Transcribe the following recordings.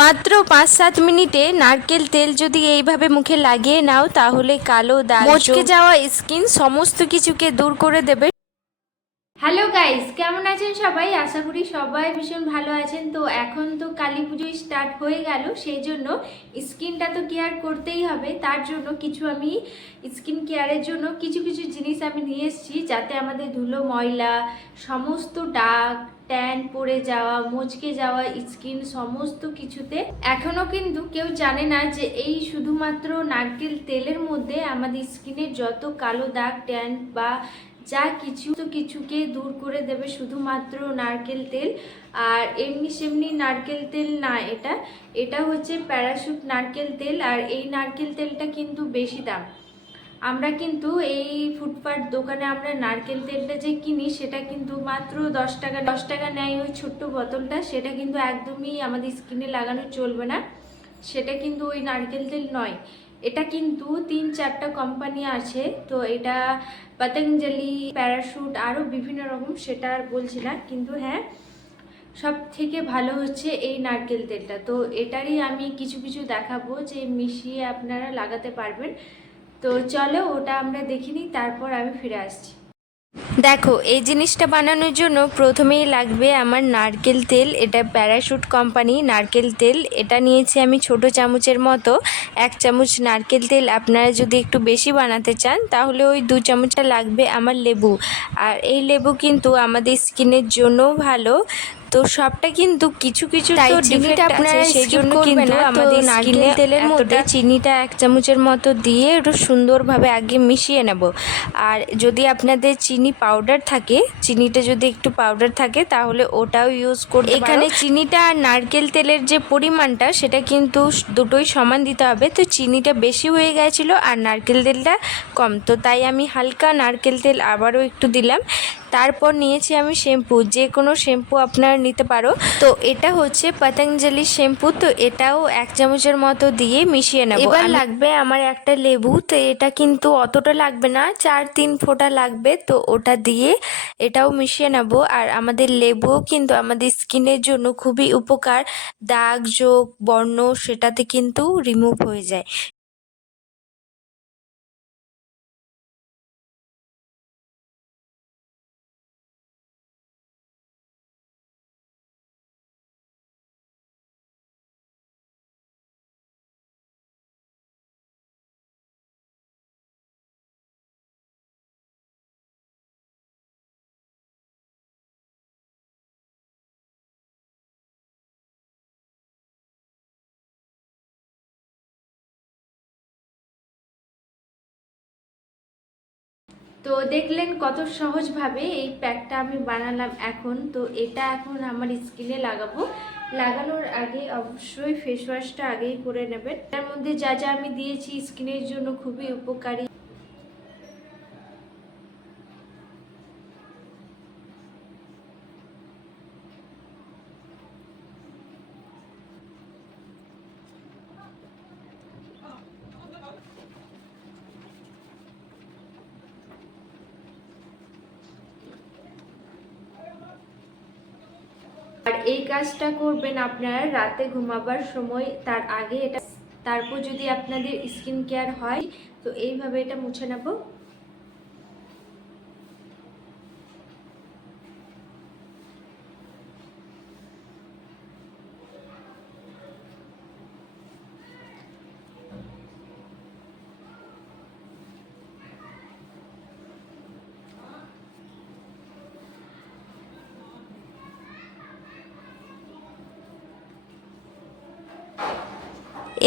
মাত্র পাঁচ সাত মিনিটে নারকেল তেল যদি এইভাবে মুখে লাগিয়ে নাও, তাহলে কালো দাগ মচকে যাওয়া স্কিন সমস্ত কিছুকে দূর করে দেবে। হ্যালো গাইস, কেমন আছেন সবাই? আশা করি সবাই ভীষণ ভালো আছেন। তো এখন তো কালী পুজো স্টার্ট হয়ে গেল, সেই জন্য স্কিনটা তো কেয়ার করতেই হবে। তার জন্য কিছু আমি স্কিন কেয়ারের জন্য কিছু কিছু জিনিস আমি নিয়ে এসেছি, যাতে আমাদের ধুলো, ময়লা, সমস্ত দাগ ট্যান পড়ে যাওয়া, মুচকে যাওয়া, স্কিন সমস্ত কিছুতে। এখনও কিন্তু কেউ জানে না যে এই শুধুমাত্র নারকেল তেলের মধ্যে আমাদের স্কিনের যত কালো দাগ, ট্যান বা যা কিছু, তো কিছুকে দূর করে দেবে শুধুমাত্র নারকেল তেল। আর এমনি সেমনি নারকেল তেল না এটা এটা হচ্ছে প্যারাশুট নারকেল তেল। আর এই নারকেল তেলটা কিন্তু বেশি দাম। আমরা কিন্তু এই ফুটপাথ দোকানে আমরা নারকেল তেলটা যে কিনি, সেটা কিন্তু মাত্র দশ টাকা দশ টাকা নেয় ওই ছোট্ট বোতলটা, সেটা কিন্তু একদমই আমাদের স্কিনে লাগানো চলবে না। সেটা কিন্তু ওই নারকেল তেল নয়। এটা কিন্তু তিন চারটা কোম্পানি আছে, তো এটা পতঞ্জলি প্যারাশুট আরও বিভিন্ন রকম, সেটা আর বলছি না। কিন্তু হ্যাঁ সব থেকে ভালো হচ্ছে এই নারকেল তেলটা। তো এটারই আমি কিছু কিছু দেখাবো যে মিশিয়ে আপনারা লাগাতে পারবেন। তো চলো ওটা আমরা দেখে দেখিনি তারপর আমি ফিরে আসছি। দেখো, এই জিনিসটা বানানোর জন্য প্রথমেই লাগবে আমার নারকেল তেল, এটা প্যারাশুট কোম্পানি নারকেল তেল, এটা নিয়েছি আমি ছোট চামচের মতো, এক চামচ নারকেল তেল। আপনারা যদি একটু বেশি বানাতে চান, তাহলে ওই দু চামচটা লাগবে আমার লেবু। আর এই লেবু কিন্তু আমাদের স্কিনের জন্যও ভালো তো সবটা কিন্তু কিছু কিছু তো চিনিটা আপনারা সেই জন্য কিন্তু। আমাদের নারকেল নারকেল তেলের মধ্যে চিনিটা এক চামচের মতো দিয়ে একটু সুন্দরভাবে আগে মিশিয়ে নেব। আর যদি আপনাদের চিনি পাউডার থাকে চিনিটা যদি একটু পাউডার থাকে তাহলে ওটাও ইউজ করতে এখানে চিনিটা আর নারকেল তেলের যে পরিমাণটা সেটা কিন্তু দুটোই সমান দিতে হবে। তো চিনিটা বেশি হয়ে গেছিল আর নারকেল তেলটা কম। তো তাই আমি হালকা নারকেল তেল আবারও একটু দিলাম। তারপর নিয়েছি আমি শ্যাম্পু যে কোনো শ্যাম্পু আপনারা নিতে পারো। তো এটা হচ্ছে পতঞ্জলি শ্যাম্পু তো এটাও এক চামচের মতো দিয়ে মিশিয়ে নেব। এবার লাগবে আমার একটা লেবু তো এটা কিন্তু অতটা লাগবে না চার তিন ফোঁটা লাগবে তো ওটা দিয়ে এটাও মিশিয়ে নেব। আর আমাদের লেবুও কিন্তু আমাদের স্কিনের জন্য খুবই উপকার দাগ যোগ বর্ণ সেটাতে কিন্তু রিমুভ হয়ে যায়। তো দেখলেন কত সহজভাবে এই প্যাকটা আমি বানালাম এখন। তো এটা এখন আমার স্কিনে লাগাবো। লাগানোর আগে অবশ্যই ফেস ওয়াশটা আগেই করে নেবেন। তার মধ্যে যা যা আমি দিয়েছি স্কিনের জন্য খুবই উপকারী আর এই কাজটা করবেন আপনারা রাতে ঘুমাবার সময়, তার আগে এটা, তারপর যদি আপনাদের স্কিন কেয়ার হয়, তো এইভাবে এটা মুছে নেব।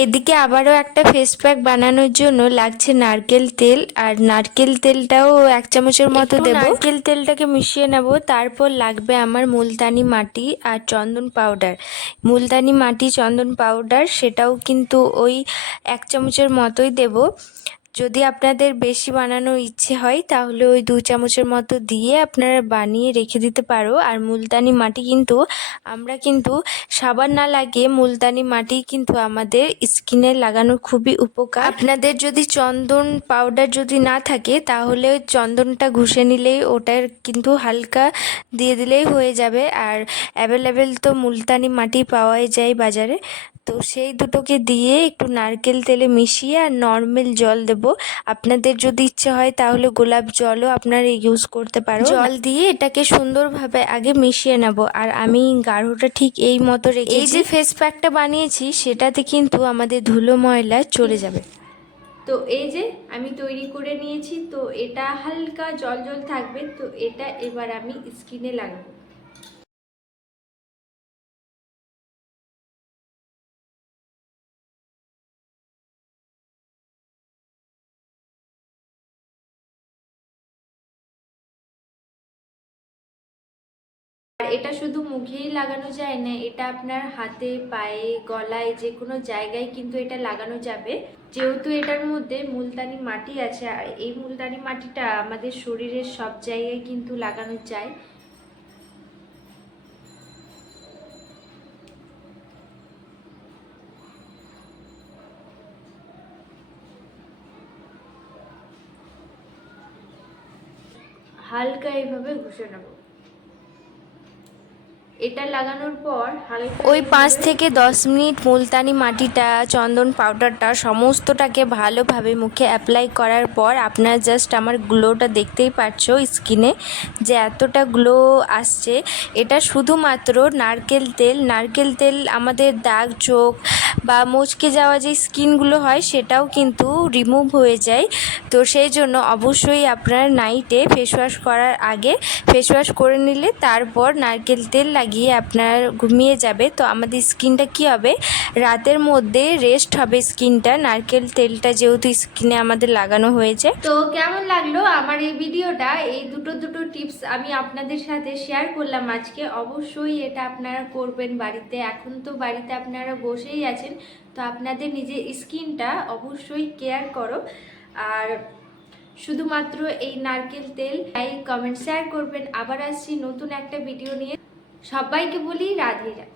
এদিকে আবারও একটা ফেস প্যাক বানানোর জন্য লাগছে নারকেল তেল আর নারকেল তেলটাও এক চামচের মতো দেবো। নারকেল তেলটাকে মিশিয়ে নেব তারপর লাগবে আমার মুলতানি মাটি আর চন্দন পাউডার মুলতানি মাটি চন্দন পাউডার সেটাও কিন্তু ওই এক চামচের মতোই দেব। যদি আপনাদের বেশি বানানোর ইচ্ছে হয়, তাহলে ওই দু চামচের মতো দিয়ে আপনারা বানিয়ে রেখে দিতে পারো। আর মুলতানি মাটি কিন্তু, আমরা কিন্তু সাবান না লাগিয়ে মুলতানি মাটি কিন্তু আমাদের স্কিনে লাগানো খুবই উপকার। আপনাদের যদি চন্দন পাউডার যদি না থাকে, তাহলে চন্দনটা ঘষে নিলেই ওটার কিন্তু হালকা দিয়ে দিলেই হয়ে যাবে। আর অ্যাভেলেবেল তো মুলতানি মাটি পাওয়াই যায় বাজারে। তো সেই দুটোকে দিয়ে একটু নারকেল তেলে মিশিয়ে আর নর্মাল জল দেব। আপনাদের যদি ইচ্ছে হয় তাহলে গোলাপ জলও আপনারা ইউজ করতে পারো। জল দিয়ে এটাকে সুন্দরভাবে আগে মিশিয়ে নেব। আর আমি গাঢ়টা ঠিক এই মতো রেখে এই যে ফেস প্যাকটা বানিয়েছি সেটাতে কিন্তু আমাদের ধুলো ময়লা চলে যাবে। তো এই যে আমি তৈরি করে নিয়েছি তো এটা হালকা জল জল থাকবে তো এটা এবার আমি স্কিনে লাগাবো। আর এটা শুধু মুখেই লাগানো যায় না, এটা আপনার হাতে, পায়ে, গলায় যে কোনো জায়গায় কিন্তু এটা লাগানো যাবে। যেহেতু এটার মধ্যে মুলতানি মাটি আছে, আর এই মুলতানি মাটিটা আমাদের শরীরের সব জায়গায় কিন্তু লাগানো যায়। হালকা এইভাবে ঘষে নেব। এটা লাগানোর পর ওই পাঁচ থেকে দশ মিনিট মুলতানি মাটিটা, চন্দন পাউডারটা, সমস্তটাকে ভালোভাবে মুখে অ্যাপ্লাই করার পর আপনার জাস্ট আমার গ্লোটা দেখতেই পাচ্ছো স্কিনে যে এতটা গ্লো আসছে। এটা শুধুমাত্র নারকেল তেল নারকেল তেল আমাদের দাগ, চোখ বা মুচকে যাওয়া যে স্কিনগুলো হয় সেটাও কিন্তু রিমুভ হয়ে যায়। তো সেই জন্য অবশ্যই আপনার নাইটে ফেস ওয়াশ করার আগে ফেস ওয়াশ করে নিলে তারপর নারকেল তেল লাগিয়ে আপনার ঘুমিয়ে যাবে। তো আমাদের স্কিনটা কি হবে? রাতের মধ্যে রেস্ট হবে স্কিনটা। নারকেল তেলটা যেহেতু স্কিনে আমাদের লাগানো হয়েছে। তো কেমন লাগল আমার এই ভিডিওটা? এই দুটো দুটো টিপস আমি আপনাদের সাথে শেয়ার করলাম আজকে। অবশ্যই এটা আপনারা করবেন বাড়িতে। এখন তো বাড়িতে আপনারা বসেই আছেন। তো আপনাদের নিজের স্কিনটা অবশ্যই কেয়ার করো। আর শুধুমাত্র এই নারকেল তেল লাইক কমেন্ট শেয়ার করবেন। আবার আসছি নতুন একটা ভিডিও নিয়ে। সবাইকে বলি রাধে রাধে।